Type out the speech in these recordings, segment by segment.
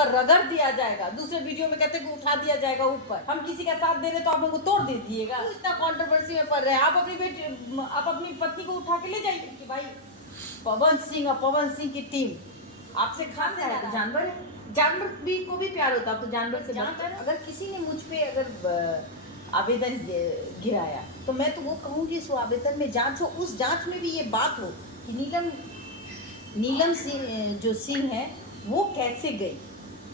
पर रगड़ दिया जाएगा। दूसरे वीडियो में कहते हैं कि उठा दिया जाएगा ऊपर। हम किसी का साथ दे रहे तो आप हमको तोड़ दे दिएगा। इतना कंट्रोवर्सी में पड़ रहे हैं। आप अपनी पत्नी को उठा के ले जाइए कि भाई पवन सिंह और पवन सिंह की टीम आपसे खास है। जानवर है, जानवर भी को भी प्यार होता है तो जानवर से जानकर अगर किसी ने मुझ पे अगर आवेदन गिराया तो मैं तो वो कहूँगी इस आवेदन में जांच हो, उस जांच में भी ये बात हो कि नीलम सिंह जो सिंह है वो कैसे गई,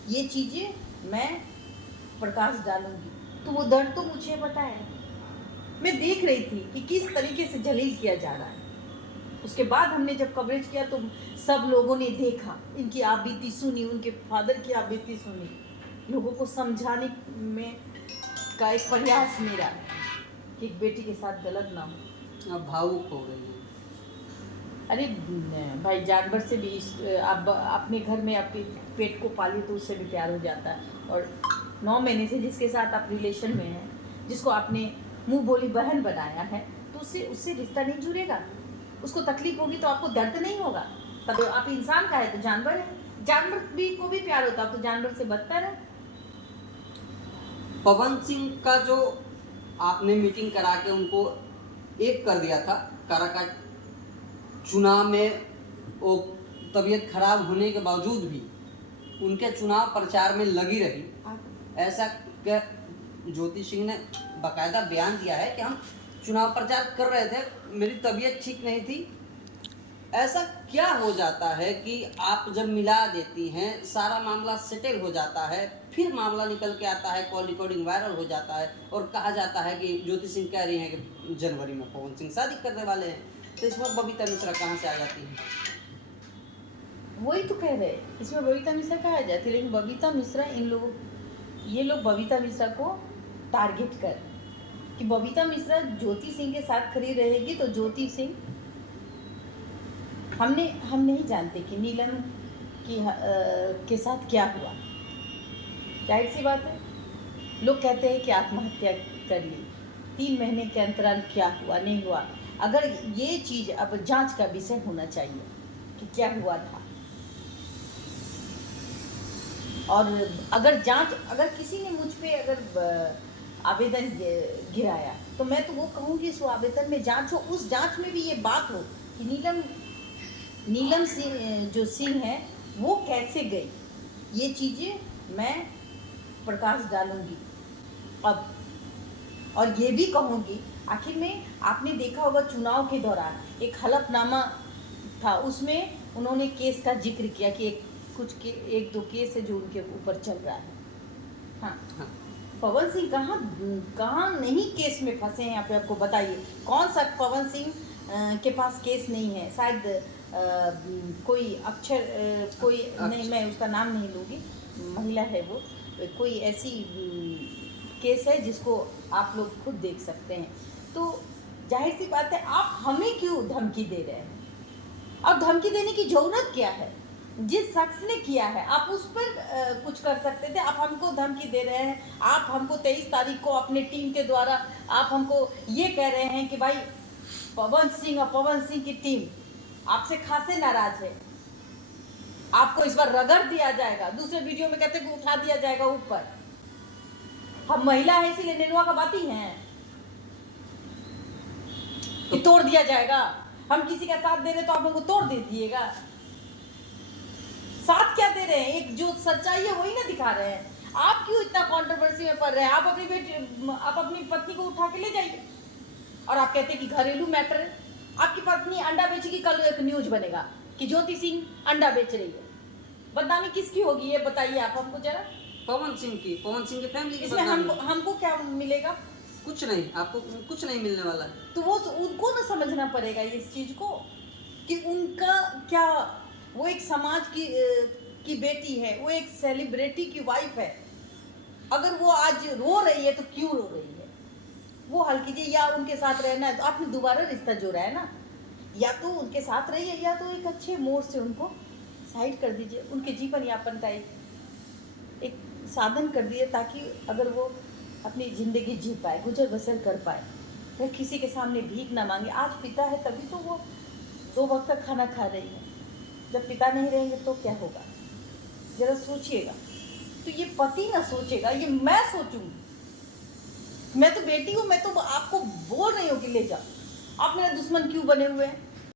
ये चीज़ें मैं प्रकाश डालूंगी। तो वो दर्द तो मुझे पता है, मैं देख रही थी कि किस तरीके से जलील किया जा रहा है। उसके बाद हमने जब कवरेज किया तो सब लोगों ने देखा, इनकी आप बीती सुनी, उनके फादर की आप बीती सुनी, लोगों को समझाने में का एक प्रयास मेरा कि एक बेटी के साथ गलत ना हो। अब भावुक हो गई है। अरे भाई जानवर से भी आप अपने घर में आपके पेट को पाली तो उससे भी प्यार हो जाता है। और 9 महीने से जिसके साथ आप रिलेशन में हैं, जिसको आपने मुंह बोली बहन बनाया है, तो उससे रिश्ता नहीं जुड़ेगा। उसको तकलीफ होगी तो आपको दर्द नहीं होगा। तब आप इंसान का है तो जानवर है, जानवर भी को भी प्यार होता है तो जानवर से बदतर है। पवन सिंह का जो आपने मीटिंग करा के उनको एक कर दिया था, काराकाट चुनाव में वो तबीयत खराब होने के बावजूद भी उनके चुनाव प्रचार में लगी रही, ऐसा क्या ज्योति सिंह ने बाकायदा बयान दिया है कि हम चुनाव प्रचार कर रहे थे, मेरी तबीयत ठीक नहीं थी। ऐसा क्या हो जाता है कि आप जब मिला देती हैं सारा मामला सेटल हो जाता है, फिर मामला निकल के आता है, कॉल रिकॉर्डिंग वायरल हो जाता है और कहा जाता है कि ज्योति सिंह कह रही हैं कि जनवरी में पवन सिंह शादी करने वाले हैं, तो इस वक्त बबीता मिश्रा कहाँ से आ जाती है? वही तो कह रहे हैं, इसमें बबीता मिश्रा कहा जाती है, लेकिन बबीता मिश्रा ये लोग बबीता मिश्रा को टारगेट कर कि बबीता मिश्रा ज्योति सिंह के साथ खड़ी रहेगी तो ज्योति सिंह हम नहीं जानते कि नीलम के साथ क्या हुआ। जाहिर सी बात है, लोग कहते हैं कि आत्महत्या कर ली, 3 महीने के अंतराल क्या हुआ नहीं हुआ। अगर ये चीज़ अब जांच का विषय होना चाहिए कि क्या हुआ था, और अगर किसी ने मुझ पे अगर आवेदन गिराया तो मैं तो वो कहूँगी इस आवेदन में जांच हो, उस जांच में भी ये बात हो कि नीलम सिंह जो सिंह है वो कैसे गई, ये चीज़ें मैं प्रकाश डालूंगी अब। और ये भी कहूँगी, आखिर में आपने देखा होगा चुनाव के दौरान एक हलफनामा था, उसमें उन्होंने केस का जिक्र किया कि एक दो केस है जो उनके ऊपर चल रहा है। हाँ, पवन सिंह कहाँ नहीं केस में फंसे हैं, यहाँ पे आपको बताइए कौन सा पवन सिंह के पास केस नहीं है। शायद कोई नहीं, मैं उसका नाम नहीं लूँगी, महिला है वो, कोई ऐसी केस है जिसको आप लोग खुद देख सकते हैं। तो जाहिर सी बात है, आप हमें क्यों धमकी दे रहे हैं? अब धमकी देने की ज़रूरत क्या है? जिस शख्स ने किया है आप उस पर कुछ कर सकते थे। आप हमको धमकी दे रहे हैं, आप हमको 23 तारीख को अपने टीम के द्वारा आप हमको ये कह रहे हैं कि भाई पवन सिंह और पवन सिंह की टीम आपसे खासे नाराज है, आपको इस बार रगड़ दिया जाएगा। दूसरे वीडियो में कहते हैं कि उठा दिया जाएगा ऊपर। हम महिला हैं इसीलिए नेनुआ का बाती हैं कि तोड़ दिया जाएगा। हम किसी का साथ दे रहे तो आप हमको तोड़ दे दिएगा। साथ क्या दे रहे हैं? एक जो सच्चाई है वही ना दिखा रहे हैं। आप क्यों इतना कंट्रोवर्सी में पड़ रहे हैं? आप अपनी पत्नी को उठा के ले जाइए और आप कहते हैं कि घरेलू मैटर है। आपकी पत्नी अंडा बेचेगी, कल एक न्यूज बनेगा कि ज्योति सिंह अंडा बेच रही है। बदनामी किसकी होगी ये बताइए आप हमको जरा। पवन सिंह की फैमिली की। इसमें हमको क्या मिलेगा? कुछ नहीं, आपको कुछ नहीं मिलने वाला है। तो वो उनको ना समझना पड़ेगा इस चीज को कि उनका क्या, वो एक समाज की बेटी है, वो एक सेलिब्रिटी की वाइफ है। अगर वो आज रो रही है तो क्यों रो रही है, वो हल कीजिए। या उनके साथ रहना है तो आपने दोबारा रिश्ता जोड़ा है ना, या तो उनके साथ रहिए या तो एक अच्छे मोड़ से उनको साइड कर दीजिए, उनके जीवन यापन का एक साधन कर दिए ताकि अगर वो अपनी ज़िंदगी जी पाए, गुजर बसर कर पाए, वो किसी के सामने भीख ना मांगे। आज पिता है तभी तो वो 2 वक्त का खाना खा रही है, जब पिता नहीं रहेंगे तो क्या होगा, ज़रा सोचिएगा। तो ये पति ना सोचेगा, ये मैं सोचूंगी। मैं तो बेटी हूँ, मैं तो आपको बोल रही हूँ कि ले जाओ। आप मेरे दुश्मन क्यों बने हुए हैं?